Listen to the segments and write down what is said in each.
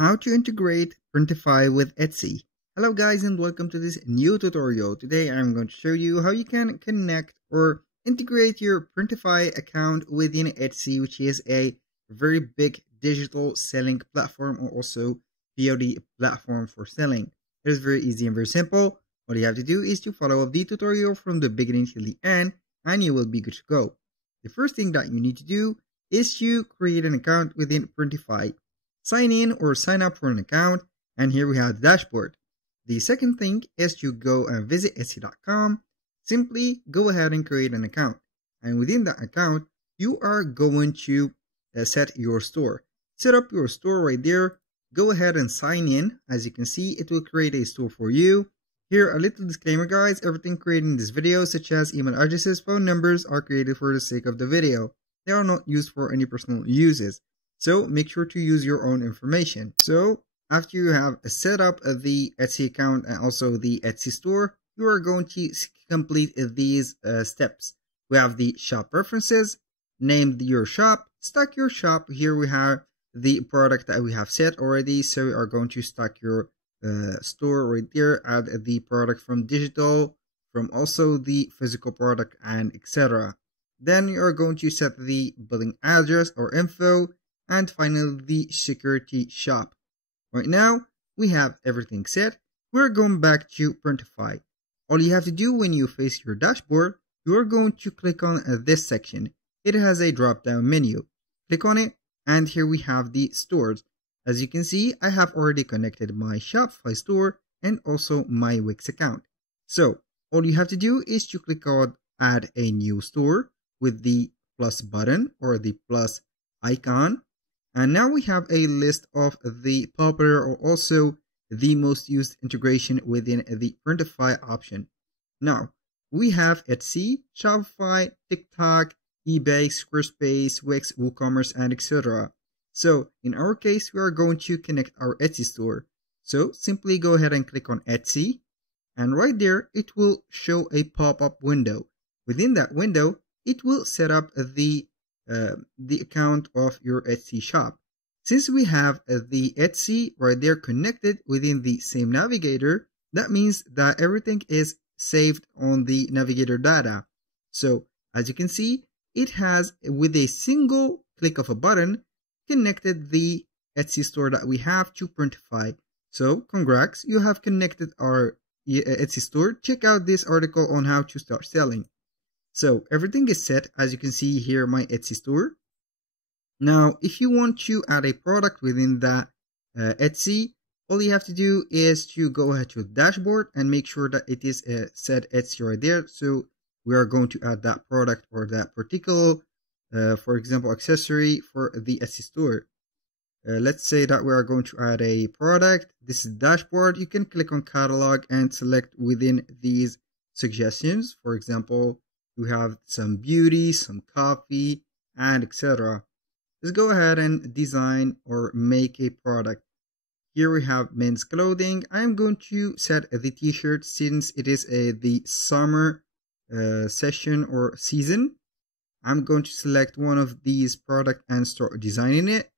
How to integrate Printify with Etsy. Hello guys and welcome to this new tutorial. Today I'm going to show you how you can connect or integrate your Printify account within Etsy, which is a very big digital selling platform or also VOD platform for selling. It is very easy and very simple. All you have to do is to follow the tutorial from the beginning till the end and you will be good to go. The first thing that you need to do is to create an account within Printify. Sign in or sign up for an account, and here we have the dashboard. The second thing is to go and visit Etsy.com. Simply go ahead and create an account, and within that account you are going to set your store. Set up your store right there. Go ahead and sign in. As you can see, it will create a store for you. Here, a little disclaimer guys, everything created in this video such as email addresses, phone numbers are created for the sake of the video. They are not used for any personal uses. So make sure to use your own information. So after you have set up the Etsy account and also the Etsy store, you are going to complete these steps. We have the shop preferences, name your shop, stock your shop. Here we have the product that we have set already. So we are going to stock your store right there, add the product from digital, from also the physical product, and etc. Then you are going to set the billing address or info, and finally the security shop. Right now we have everything set. We're going back to Printify. All you have to do when you face your dashboard, you are going to click on this section. It has a drop down menu. Click on it and here we have the stores. As you can see, I have already connected my Shopify store and also my Wix account. So all you have to do is to click on add a new store with the plus button or the plus icon. And now we have a list of the popular or also the most used integration within the Printify option. Now, we have Etsy, Shopify, TikTok, eBay, Squarespace, Wix, WooCommerce, and etc. So, in our case, we are going to connect our Etsy store. So, simply go ahead and click on Etsy. And right there, it will show a pop-up window. Within that window, it will set up the account of your Etsy shop. Since we have the Etsy right there connected within the same navigator, that means that everything is saved on the navigator data. So as you can see, it has with a single click of a button connected the Etsy store that we have to Printify. So congrats, you have connected our Etsy store. Check out this article on how to start selling. So everything is set, as you can see here, my Etsy store. Now, if you want to add a product within that Etsy, all you have to do is to go ahead to the dashboard and make sure that it is set Etsy right there. So we are going to add that product or that particular, for example, accessory for the Etsy store. Let's say that we are going to add a product. This is the dashboard. You can click on catalog and select within these suggestions. For example, we have some beauty, some coffee, and etc. Let's go ahead and design or make a product. Here we have men's clothing. I'm going to set the t-shirt since it is the summer session or season. I'm going to select one of these products and start designing it.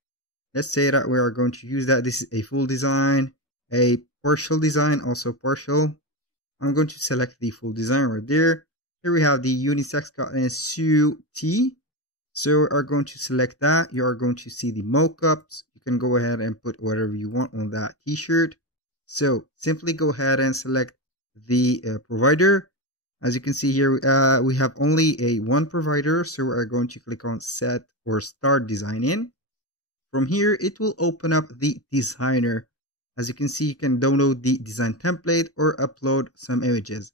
Let's say that we are going to use that. This is a full design, a partial design, also partial. I'm going to select the full design right there. Here we have the unisex cotton suit tee. So we are going to select that. You are going to see the mock-ups. You can go ahead and put whatever you want on that t-shirt. So simply go ahead and select the provider. As you can see here, we have only one provider. So we are going to click on set or start designing. From here, it will open up the designer. As you can see, you can download the design template or upload some images.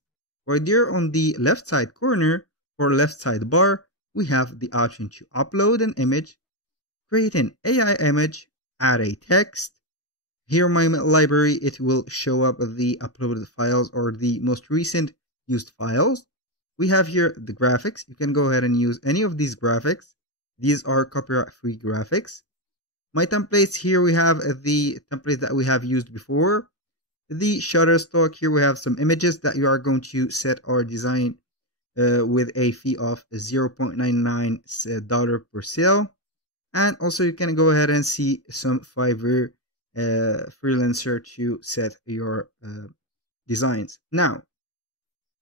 Right there on the left side corner or left side bar, we have the option to upload an image, create an AI image, add a text. Here in my library, it will show up the uploaded files or the most recent used files. We have here the graphics. You can go ahead and use any of these graphics. These are copyright-free graphics. My templates, here we have the template that we have used before. The Shutterstock, here we have some images that you are going to set our design with a fee of $0.99 per sale. And also you can go ahead and see some Fiverr freelancer to set your designs. Now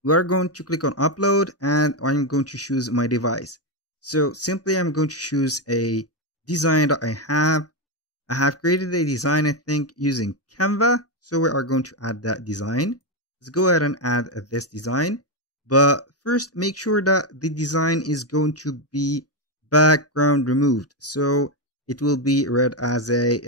we are going to click on upload, and I'm going to choose my device. So simply I'm going to choose a design that I have created a design, I think, using Canva. So we are going to add that design. Let's go ahead and add this design. But first, make sure that the design is going to be background removed. So it will be read as a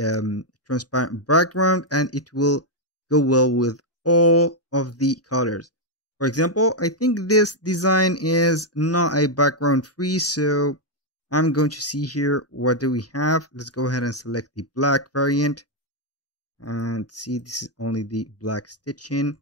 transparent background, and it will go well with all of the colors. For example, I think this design is not a background free, so I'm going to see here what do we have. Let's go ahead and select the black variant and see this is only the black stitching.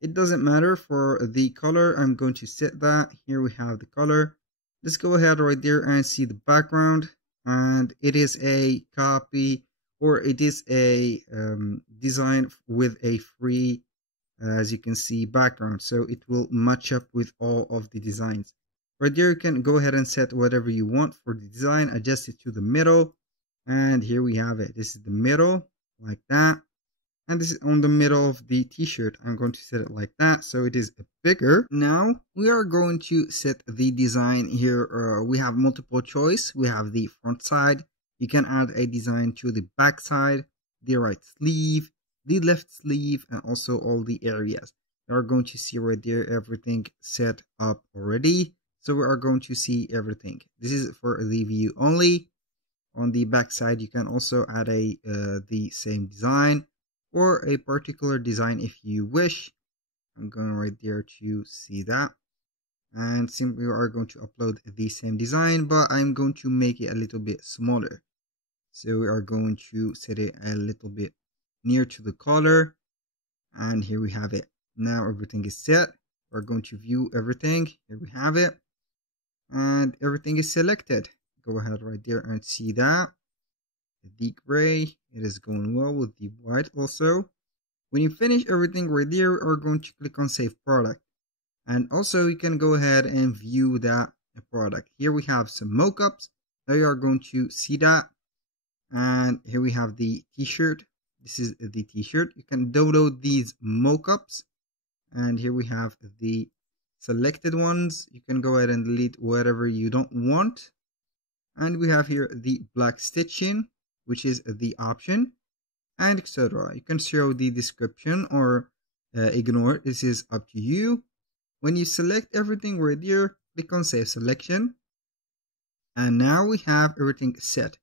It doesn't matter for the color. I'm going to set that. Here we have the color. Let's go ahead right there and see the background, and it is a copy, or it is a design with a free, as you can see, background, so it will match up with all of the designs. Right there you can go ahead and set whatever you want for the design, adjust it to the middle, and here we have it. This is the middle, like that, and this is on the middle of the t-shirt. I'm going to set it like that so it is bigger. Now we are going to set the design here. We have multiple choice. We have the front side. You can add a design to the back side, the right sleeve, the left sleeve, and also all the areas. You are going to see right there everything set up already. So we are going to see everything. This is for the view only. On the back side, you can also add the same design or a particular design if you wish. I'm going right there to see that. And simply we are going to upload the same design, but I'm going to make it a little bit smaller. So we are going to set it a little bit near to the color, and here we have it. Now everything is set. We're going to view everything. Here we have it, and everything is selected. Go ahead right there and see that the gray, it is going well with the white also. When you finish everything right there, we are going to click on save product, and also you can go ahead and view that product. Here we have some mockups. Now you are going to see that, and here we have the t-shirt. This is the t-shirt. You can download these mockups, and here we have the selected ones. You can go ahead and delete whatever you don't want. And we have here the black stitching, which is the option, and etc. You can show the description or ignore it. This is up to you. When you select everything right here, click on save selection, and now we have everything set.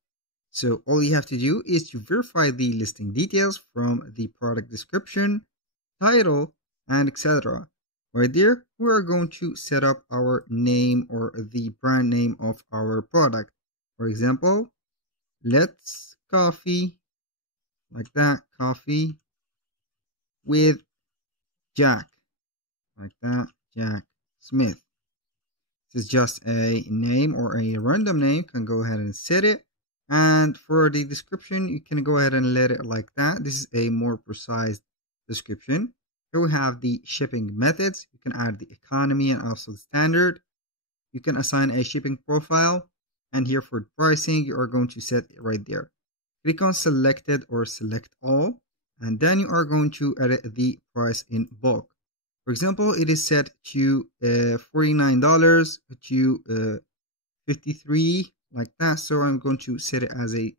So all you have to do is to verify the listing details from the product description, title, and etc. Right there, we are going to set up our name or the brand name of our product. For example, let's coffee, like that, coffee with Jack, like that, Jack Smith. This is just a name or a random name. You can go ahead and set it. And for the description, you can go ahead and let it like that. This is a more precise description. Here we have the shipping methods. You can add the economy and also the standard. You can assign a shipping profile. And here for pricing, you are going to set it right there. Click on selected or select all. And then you are going to edit the price in bulk. For example, it is set to $49 to $53, like that. So I'm going to set it as a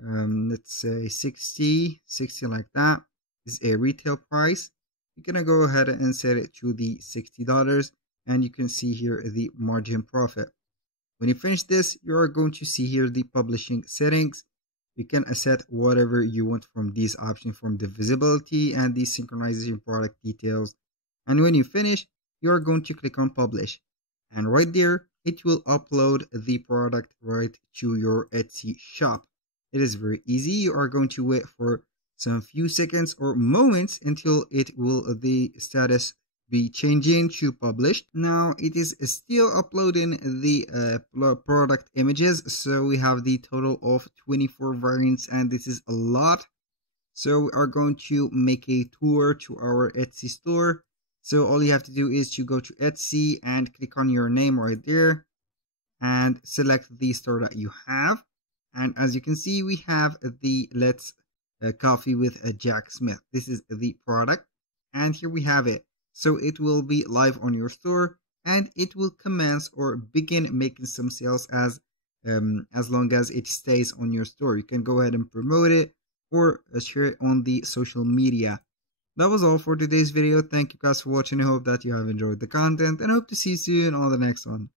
let's say 60 like that. This is a retail price. You're gonna go ahead and set it to the $60, and you can see here the margin profit. When you finish this, you are going to see here the publishing settings. You can set whatever you want from these options, from the visibility and the synchronization product details. And when you finish, you are going to click on publish, and right there it will upload the product right to your Etsy shop. It is very easy. You are going to wait for some few seconds or moments until it will the status be changing to published. Now it is still uploading the product images, so we have the total of 24 variants, and this is a lot. So we are going to make a tour to our Etsy store. So all you have to do is to go to Etsy and click on your name right there and select the store that you have. And as you can see, we have the let's Coffee with Jack Smith. This is the product, and here we have it. So it will be live on your store, and it will commence or begin making some sales as long as it stays on your store. You can go ahead and promote it or share it on the social media. That was all for today's video. Thank you guys for watching. I hope that you have enjoyed the content, and hope to see you soon on the next one.